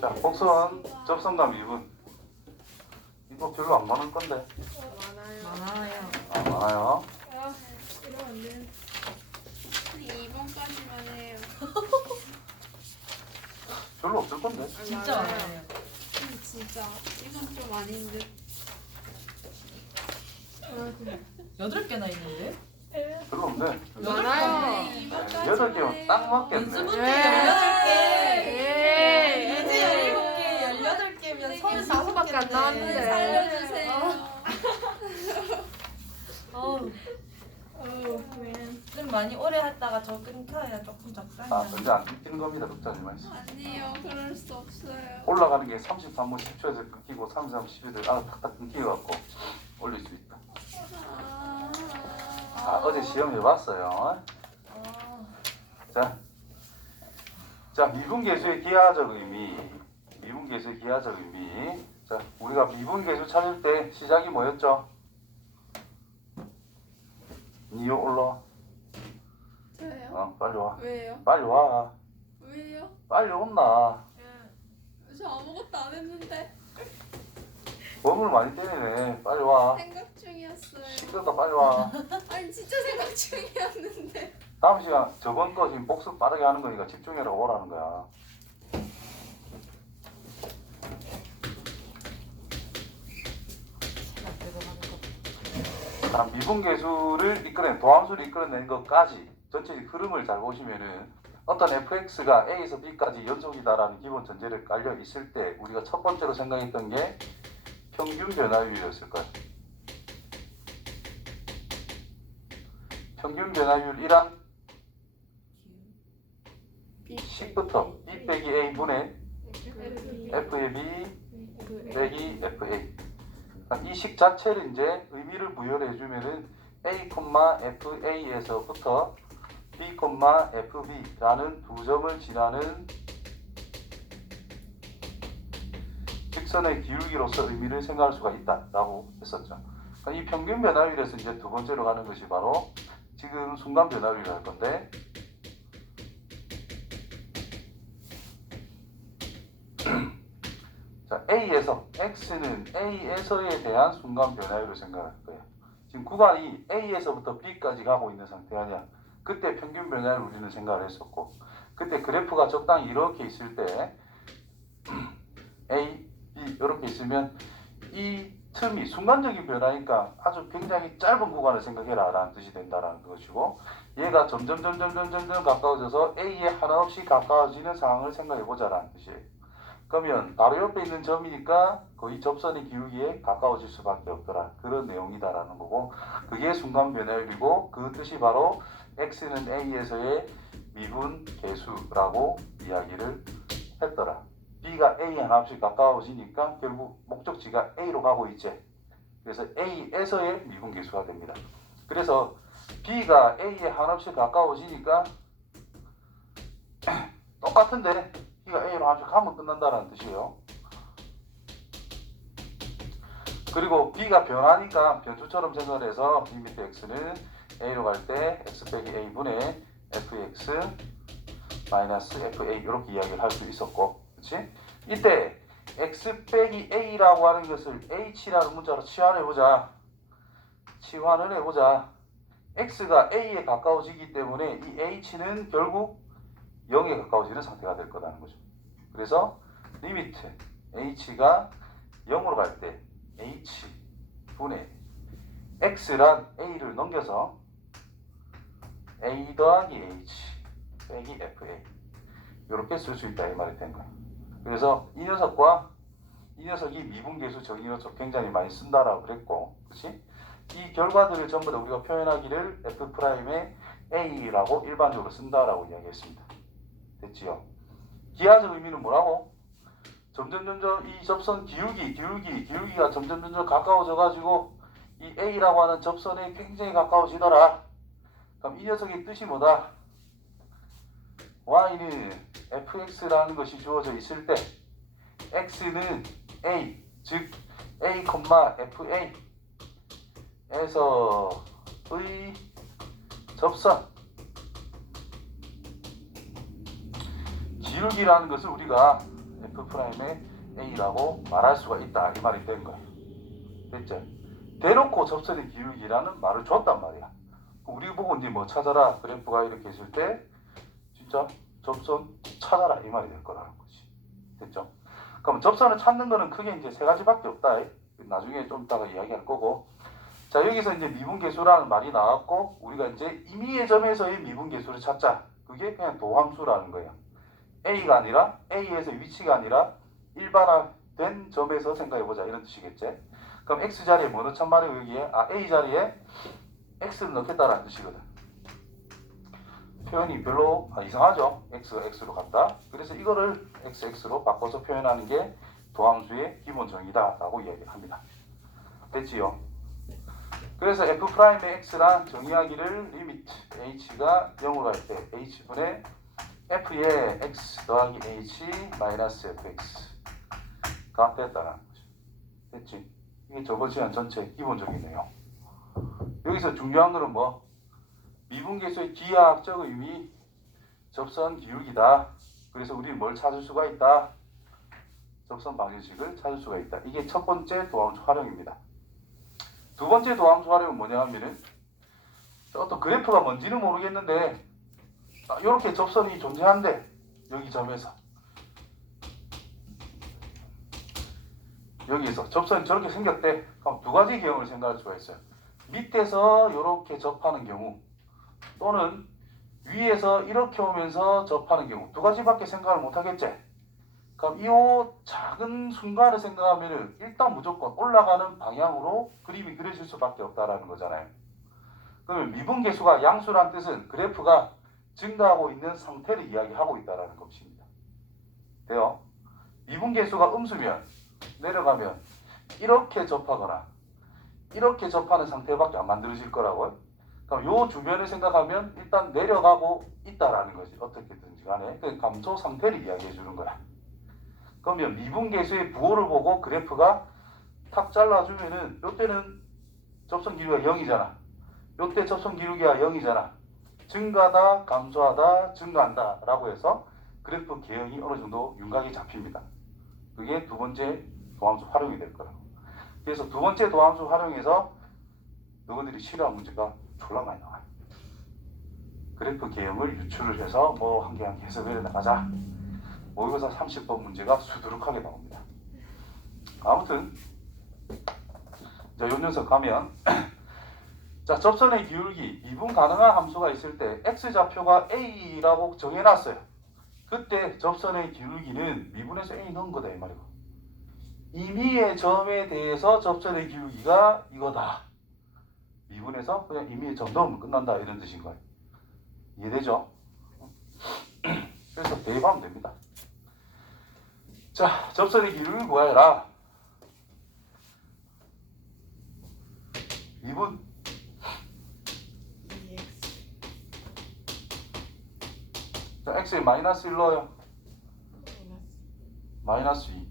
자, 곡선 접선감 2분. 이거 별로 안 많을 건데. 많아요. 아, 많아요. 이러면 안 되는데. 2번까지만 해요. 별로 없을 건데. 진짜 많아요. 진짜 이건 좀 아닌 듯. 8개나 있는데? 별로 없네. 많아요. 8개면 딱 맞겠네. 연습 문제 18개. 이제 17개, 18개면 35밖에 안 나왔는데. 살려주세요. 좀 많이 오래 했다가 저 끊겨야 조금 적당히. 아, 전제 안 끊기는 겁니다, 독자님. 아니요, 그럴 수 없어요. 올라가는 게 33분 10초에서 끊기고 33, 12들 탁탁 끊기갖고 올릴 수 있다. 아, 어제 시험 해봤어요. 자, 미분계수의 기하적 의미. 미분계수의 기하적 의미. 자, 우리가 미분계수 찾을 때 시작이 뭐였죠? 니요 올라. 저요? 빨리 와. 왜요? 빨리 와. 왜요? 빨리 온나. 저 아무것도 안 했는데 몸을 많이 때리네. 빨리 와. 생각 중이었어요. 시끄럽다. 빨리 와. 아니 진짜 생각 중이었는데. 다음 시간 저번 거 지금 복습 빠르게 하는 거니까 집중해라 오라는 거야. 다음 미분계수를 이끌어낸 도함수를 이끌어낸 것까지 전체적 흐름을 잘 보시면은 어떤 fx가 a에서 b까지 연속이다라는 기본 전제를 깔려 있을 때 우리가 첫 번째로 생각했던 게 평균 변화율이었을 거예요. 평균 변화율이란 10부터 b 빼기 a 분의 f의 b 빼기 fa. 이 식 자체를 이제 의미를 부여를 해주면은 a, fa에서부터 b, fb라는 두 점을 지나는 직선의 기울기로서 의미를 생각할 수가 있다라고 했었죠. 이 평균 변화율에서 이제 두 번째로 가는 것이 바로 지금 순간 변화율이라고 할 건데, 자, A에서 X는 A에서에 대한 순간 변화율을 생각할 거예요. 지금 구간이 A에서부터 B까지 가고 있는 상태 아니야. 그때 평균 변화율을 우리는 생각을 했었고, 그때 그래프가 적당히 이렇게 있을 때 A, B 이렇게 있으면 이 틈이 순간적인 변화니까 아주 굉장히 짧은 구간을 생각해라 라는 뜻이 된다라는 것이고, 얘가 점점 가까워져서 A에 하나없이 가까워지는 상황을 생각해보자 라는 뜻이에요. 그러면 바로 옆에 있는 점이니까 거의 접선의 기울기에 가까워질 수밖에 없더라. 그런 내용이다라는 거고, 그게 순간 변화율이고 그 뜻이 바로 x는 a에서의 미분 계수라고 이야기를 했더라. b가 a에 하나씩 가까워지니까 결국 목적지가 a로 가고 있지. 그래서 a에서의 미분 계수가 됩니다. 그래서 b가 a에 하나씩 가까워지니까 똑같은데 b가 a로 하나씩 가면 끝난다는 뜻이에요. 그리고 b가 변하니까 변수처럼 생각을 해서 리미트 x는 a로 갈 때 x 빼기 a분의 fx 마이너스 fa 이렇게 이야기를 할 수 있었고, 그렇지? 이때 x 빼기 a라고 하는 것을 h라는 문자로 치환을 해보자. x가 a에 가까워지기 때문에 이 h는 결국 0에 가까워지는 상태가 될 거라는 거죠. 그래서 리미트 h가 0으로 갈 때 h 분의 x란 a를 넘겨서 a 더하기 h 빼기 fa 이렇게 쓸 수 있다 이 말이 된 거예요. 그래서 이 녀석이 미분계수 정의로서 굉장히 많이 쓴다라고 그랬고, 그렇지? 이 결과들을 전부 다 우리가 표현하기를 f'의 a라고 일반적으로 쓴다라고 이야기했습니다. 됐지요? 기하적 의미는 뭐라고? 점점 이 접선 기울기가 점점 가까워져 가지고 이 a라고 하는 접선에 굉장히 가까워지더라. 그럼 이 녀석의 뜻이 뭐다? y는 fx라는 것이 주어져 있을 때 x는 a, 즉 a, fa에서의 접선 기울기라는 것을 우리가 F'의 A라고 말할 수가 있다. 이 말이 된 거예요. 됐죠? 대놓고 접선의 기울기라는 말을 줬단 말이야. 우리 보고 이제 뭐 찾아라. 그래프가 이렇게 있을 때 진짜 접선 찾아라. 이 말이 될 거라는 거지. 됐죠? 그럼 접선을 찾는 거는 크게 이제 세 가지밖에 없다. 나중에 좀 이따가 이야기할 거고. 자, 여기서 이제 미분계수라는 말이 나왔고, 우리가 이제 임의의 점에서의 미분계수를 찾자. 그게 그냥 도함수라는 거예요. A가 아니라, A에서 위치가 아니라 일반화된 점에서 생각해보자. 이런 뜻이겠지. 그럼 X 자리에 뭐 넣잔 말이에요, 여기에? A 자리에 X를 넣겠다라는 뜻이거든. 표현이 별로 이상하죠? X가 X로 간다. 그래서 이거를 XX로 바꿔서 표현하는 게 도함수의 기본 정의다라고 이야기를 합니다. 됐지요? 그래서 F'의 X랑 정의하기를 리미트 H가 0으로 할 때 H분의 F의 X 더하기 H 마이너스 FX가 됐다는 거죠. 됐지? 이게 저번 시간 전체 기본적인 내용. 여기서 중요한 거는 뭐? 미분계수의 기하학적 의미 접선 기울기다. 그래서 우리는 뭘 찾을 수가 있다? 접선 방정식을 찾을 수가 있다. 이게 첫 번째 도함수 활용입니다. 두 번째 도함수 활용은 뭐냐 하면은 어떤 그래프가 뭔지는 모르겠는데 이렇게 접선이 존재한대. 여기 점에서 여기서 접선이 저렇게 생겼대. 그럼 두 가지 경우를 생각할 수가 있어요. 밑에서 이렇게 접하는 경우 또는 위에서 이렇게 오면서 접하는 경우 두 가지밖에 생각을 못 하겠지. 그럼 이 작은 순간을 생각하면 일단 무조건 올라가는 방향으로 그림이 그려질 수밖에 없다라는 거잖아요. 그러면 미분계수가 양수란 뜻은 그래프가 증가하고 있는 상태를 이야기하고 있다라는 것입니다. 돼요? 미분계수가 음수면 내려가면 이렇게 접하거나 이렇게 접하는 상태밖에 안 만들어질 거라고요. 그럼 요 주변을 생각하면 일단 내려가고 있다라는 거지. 어떻게든지 간에 그 감소 상태를 이야기해 주는 거야. 그러면 미분계수의 부호를 보고 그래프가 탁 잘라주면은 요때는 접선 기울기가 0이잖아. 요때 접선 기울기가 0이잖아. 증가하다, 감소하다, 증가한다 라고 해서 그래프 개형이 어느 정도 윤곽이 잡힙니다. 그게 두 번째 도함수 활용이 될 거라고. 그래서 두 번째 도함수 활용해서 너희들이 싫어하는 문제가 졸라 많이 나와요. 그래프 개형을 유출을 해서 뭐 한 개 한 개 해석을 나가자. 모의고사 30번 문제가 수두룩하게 나옵니다. 아무튼 자, 요 녀석 가면 자, 접선의 기울기 미분 가능한 함수가 있을 때 x좌표가 a라고 정해놨어요. 그때 접선의 기울기는 미분에서 a 넣은 거다 이 말이고, 임의의 점에 대해서 접선의 기울기가 이거다. 미분에서 그냥 임의의 점 넣으면 끝난다 이런 뜻인 거예요. 이해되죠? 그래서 대입하면 됩니다. 자, 접선의 기울기를 구하여라. 미분 자, x에 마이너스 1 넣어요. 마이너스 2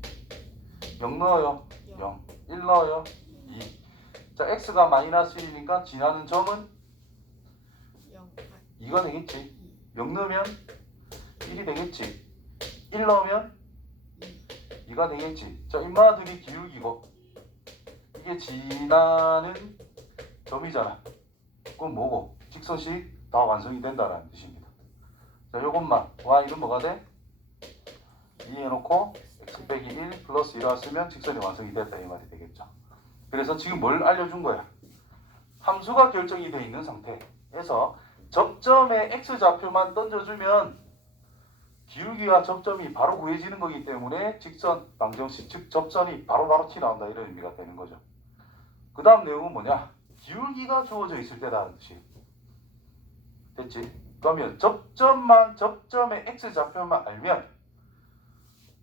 0 넣어요. 0 1 넣어요. 2 자, x가 마이너스 1이니까 지나는 점은 2가 되겠지. 0 넣으면 1이 되겠지. 1 넣으면 2가 되겠지. 자, 인마들이 기울기고 이게 지나는 점이잖아. 그럼 뭐고? 직선식 다 완성이 된다라는 뜻입니다. 자, 요것만 y는 뭐가 돼? 2 해놓고 x 빼기 1 플러스 1을 쓰면 직선이 완성이 됐다 이 말이 되겠죠. 그래서 지금 뭘 알려준 거야? 함수가 결정이 되어 있는 상태에서 접점에 x좌표만 던져주면 기울기와 접점이 바로 구해지는 거기 때문에 직선 방정식, 즉 접선이 바로바로 튀어나온다 이런 의미가 되는 거죠. 그 다음 내용은 뭐냐? 기울기가 주어져 있을 때다는 뜻이에요. 됐지? 그러면 접점의 x좌표만 알면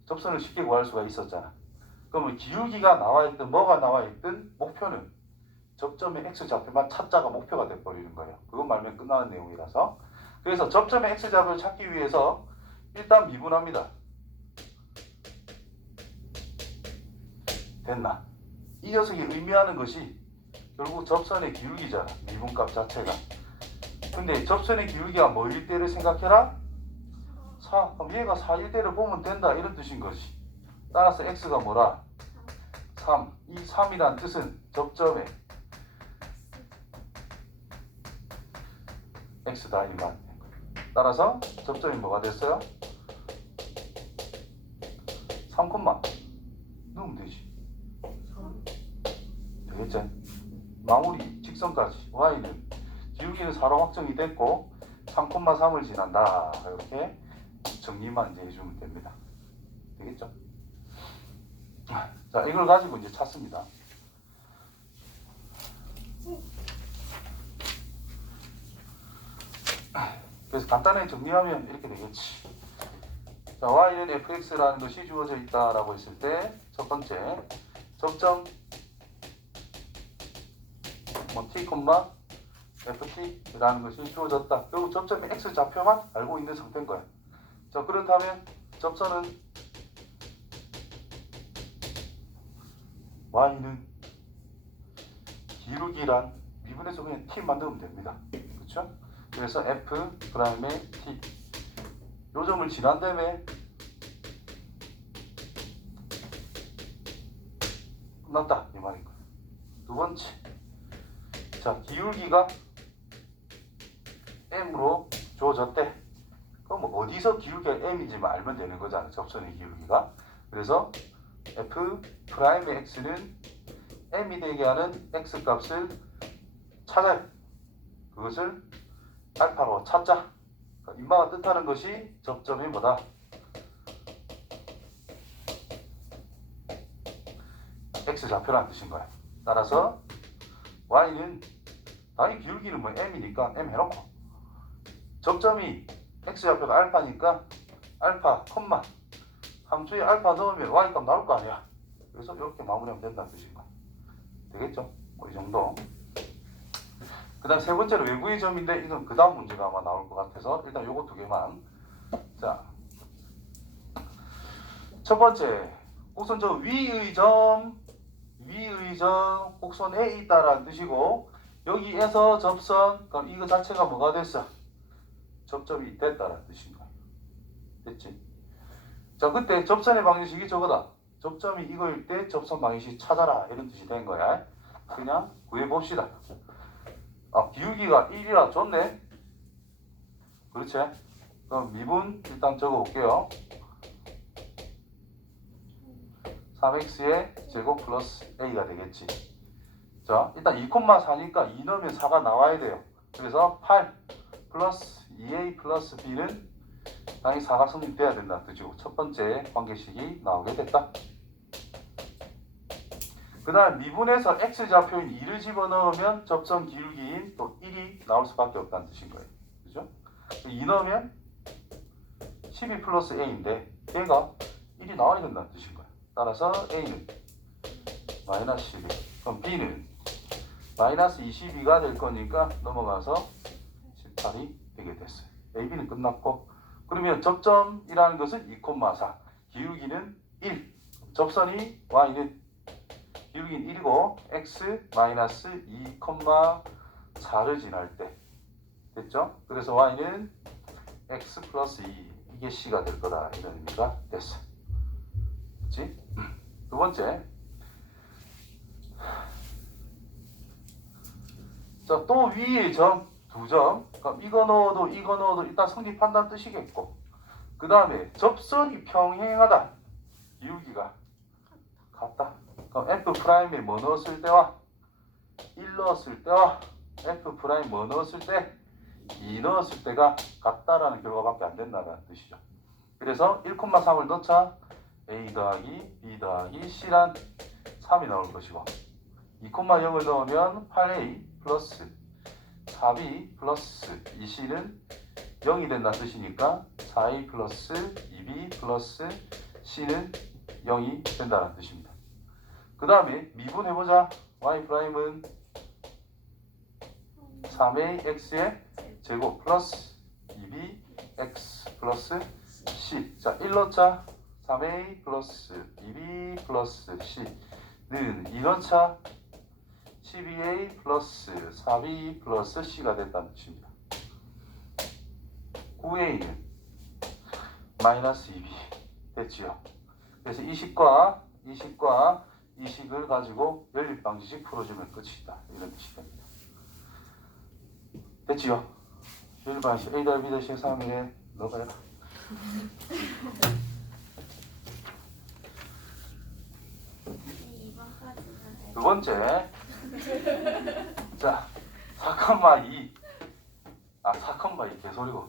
접선을 쉽게 구할 수가 있었잖아. 그러면 기울기가 나와있든 뭐가 나와있든 목표는 접점의 x좌표만 찾자가 목표가 돼버리는 거예요. 그것 말면 끝나는 내용이라서. 그래서 접점의 x좌표를 찾기 위해서 일단 미분합니다. 됐나? 이 녀석이 의미하는 것이 결국 접선의 기울기잖아. 미분값 자체가. 근데 접선의 기울기가 뭐일 때를 생각해라? 4. 그럼 얘가 4일 때를 보면 된다 이런 뜻인 것이. 따라서 x가 뭐라? 3. 이 3이란 뜻은 접점에 x다 이 말. 따라서 접점이 뭐가 됐어요? 3, 넣으면 되지. 되겠지? 마무리 직선까지 y는 기울기는 4로 확정이 됐고 3,3을 지난다. 이렇게 정리만 이제 해주면 됩니다. 되겠죠? 자, 이걸 가지고 이제 찾습니다. 그래서 간단하게 정리하면 이렇게 되겠지. 자, y는 fx라는 것이 주어져 있다라고 했을 때 첫 번째 접점 t, ft라는 것이 주어졌다. 결국 접점이 x 좌표만 알고 있는 상태인 거야. 자, 그렇다면 접선은 y는 기울기란 미분에서 그냥 t 만들면 됩니다. 그렇죠? 그래서 f 프라임의 t 요 점을 지난 다음에 끝났다 이 말인 거예요. 두 번째, 자 기울기가 m으로 주어졌대. 그럼 뭐 어디서 기울기가 m인지만 알면 되는 거잖아. 접선의 기울기가. 그래서 f 프라임의 x는 m이 되게 하는 x 값을 찾아요. 그것을 알파로 찾자. 그러니까 인마가 뜻하는 것이 접점이 뭐다? x 좌표라는 뜻인 거야. 따라서 y는 당연히 기울기는 뭐 m이니까 m 해놓고 접점이 x 좌표가 알파니까 알파, 함수에 알파 넣으면 y 값 나올 거 아니야. 그래서 이렇게 마무리하면 된다는 뜻인 거야. 되겠죠? 뭐 이 정도. 그 다음 세 번째로 외부의 점인데 이건 그 다음 문제가 아마 나올 것 같아서 일단 요거 두 개만. 자, 첫 번째 곡선 저 위의 점 곡선 A에 있다라는 뜻이고 여기에서 접선 그럼 이거 자체가 뭐가 됐어? 접점이 됐다라는 뜻인 거야. 됐지? 자, 그때 접선의 방정식이 저거다. 접점이 이거일 때 접선 방정식 찾아라 이런 뜻이 된 거야. 그냥 구해봅시다. 아, 기울기가 1이라 좋네. 그렇지? 그럼 미분 일단 적어볼게요. 3x의 제곱 플러스 a가 되겠지. 자, 일단 2,4니까 2 넣으면 4가 나와야 돼요. 그래서 8 플러스 2a 플러스 b는 당연히 4가 성립돼야 된다는 뜻이고 첫 번째 관계식이 나오게 됐다. 그 다음 미분에서 x좌표인 2를 집어넣으면 접점 기울기인 또 1이 나올 수밖에 없다는 뜻인 거예요. 그죠? 2 넣으면 12 플러스 a인데 얘가 1이 나와야 된다는 뜻인 거예요. 따라서 a는 마이너스 12 그럼 b는 마이너스 22가 될 거니까 넘어가서 18이 되게 됐어요. ab는 끝났고 그러면 접점이라는 것은 2,4 기울기는 1 접선이 y는 기울기는 1이고 x 마이너스 2,4를 지날 때 됐죠? 그래서 y는 x 플러스 2 이게 c가 될 거다 이런 의미가 됐어. 그렇지? 두 번째, 자, 또 위에 점 두 점. 그럼 이거 넣어도 일단 성립한다는 뜻이겠고 그 다음에 접선이 평행하다. 기울기가 같다. 그럼 f 프라임에 뭐 넣었을 때와 1 넣었을 때와 f 프라임 뭐 넣었을 때 2 넣었을 때가 같다라는 결과밖에 안 된다는 뜻이죠. 그래서 1,3을 넣자 a 더하기 b 더하기 c란 3이 나올 것이고 2,0을 넣으면 8a 플러스 4b 플러스 2c는 0이 된다는 뜻이니까 4a 플러스 2b 플러스 c는 0이 된다는 뜻입니다. 그 다음에 미분해보자. y 프라임은 3ax의 제곱 플러스 2bx 플러스 c. 자, 1 넣자. 3a 플러스 2b 플러스 c는 2 넣자. 12a 플러스 4b 플러스 c가 됐다는 뜻입니다. 9a는 마이너스 2b 됐지요. 그래서 이 식과 이 식을 가지고 연립방지식 풀어주면 끝이다. 이런 뜻이 됩니다. 됐지요? 연립방지식 A 더하기 B 더하기 C 3에 너가 해라. 두 번째. 자, 4,2. 4,2 개소리고.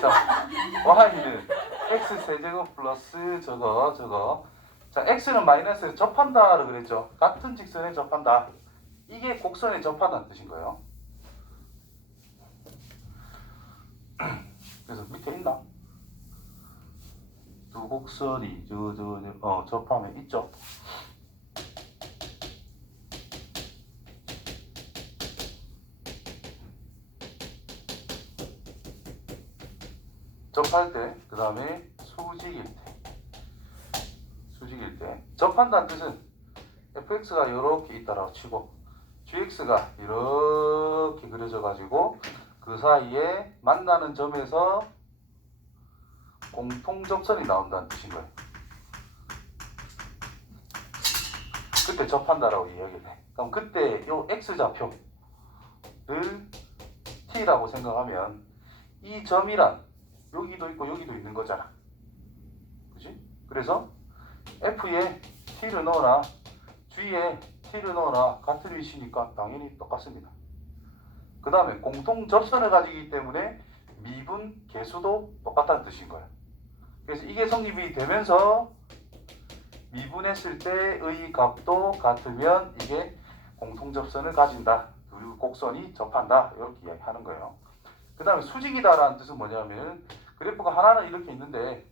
자, y는 x세제곱 플러스 저거. 자, x는 마이너스에 접한다를 그랬죠. 같은 직선에 접한다. 이게 곡선에 접한다는 뜻인 거예요. 그래서 밑에 있나? 두 곡선이 접하면 있죠. 접할 때, 그 다음에 수직일 때 접한다는 뜻은 fx가 이렇게 있다라고 치고 gx가 이렇게 그려져 가지고 그 사이에 만나는 점에서 공통접선이 나온다는 뜻인 거예요. 그때 접한다라고 이야기를 해. 그럼 그때 이 x좌표를 t라고 생각하면 이 점이란 여기도 있고 여기도 있는 거잖아. 그지? 그래서 F에 T를 넣어라, G에 T를 넣어라. 같은 위치니까 당연히 똑같습니다. 그 다음에 공통 접선을 가지기 때문에 미분 개수도 똑같다는 뜻인 거예요. 그래서 이게 성립이 되면서 미분했을 때의 값도 같으면 이게 공통 접선을 가진다. 두 곡선이 접한다. 이렇게 이야기하는 거예요. 그 다음에 수직이다라는 뜻은 뭐냐면 그래프가 하나는 이렇게 있는데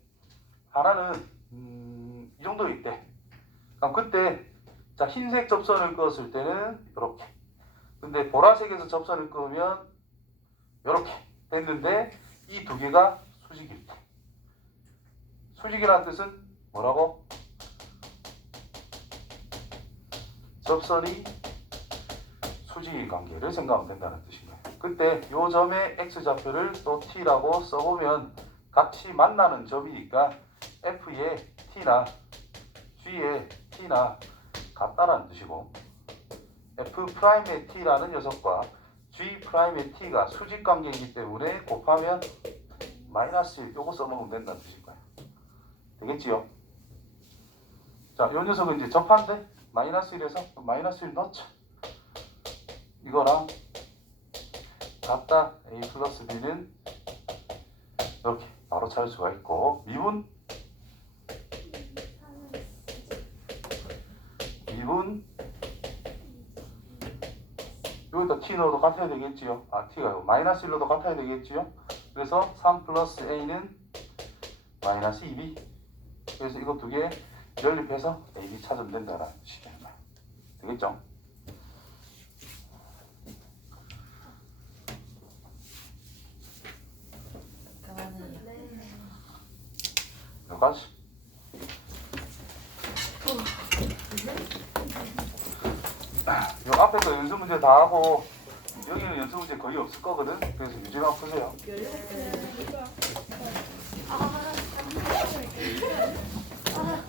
하나는 이 정도 있대. 그럼 그때 자 흰색 접선을 그었을 때는 이렇게. 근데 보라색에서 접선을 그으면 이렇게 됐는데 이 두 개가 수직일 때. 수직이라는 뜻은 뭐라고? 접선이 수직인 관계를 생각하면 된다는 뜻입니다. 그때 요 점의 x좌표를 또 t라고 써보면 같이 만나는 점이니까 f의 t나 g의 t나 같다라는 뜻이고 f'의 t라는 녀석과 g'의 t가 수직 관계이기 때문에 곱하면 마이너스 1 요거 써먹으면 된다는 뜻인 거예요. 되겠지요? 자, 요 녀석은 이제 접한데 마이너스 1에서 마이너스 1 넣자. 이거랑 같다 a 플러스 b는 이렇게 바로 찾을 수가 있고 미분 여기다 t 넣어도 같아야 되겠지요. t가 마이너스 1로도 같아야 되겠지요. 그래서 3 플러스 a는 마이너스 2b. 그래서 이거 두 개 연립해서 ab 찾으면 된다라는 뜻이 되는 거예요. 되겠죠? 여기까지. 요 앞에 거 연습 문제 다 하고 여기는 연습 문제 거의 없을 거거든. 그래서 유지만 푸세요. 아,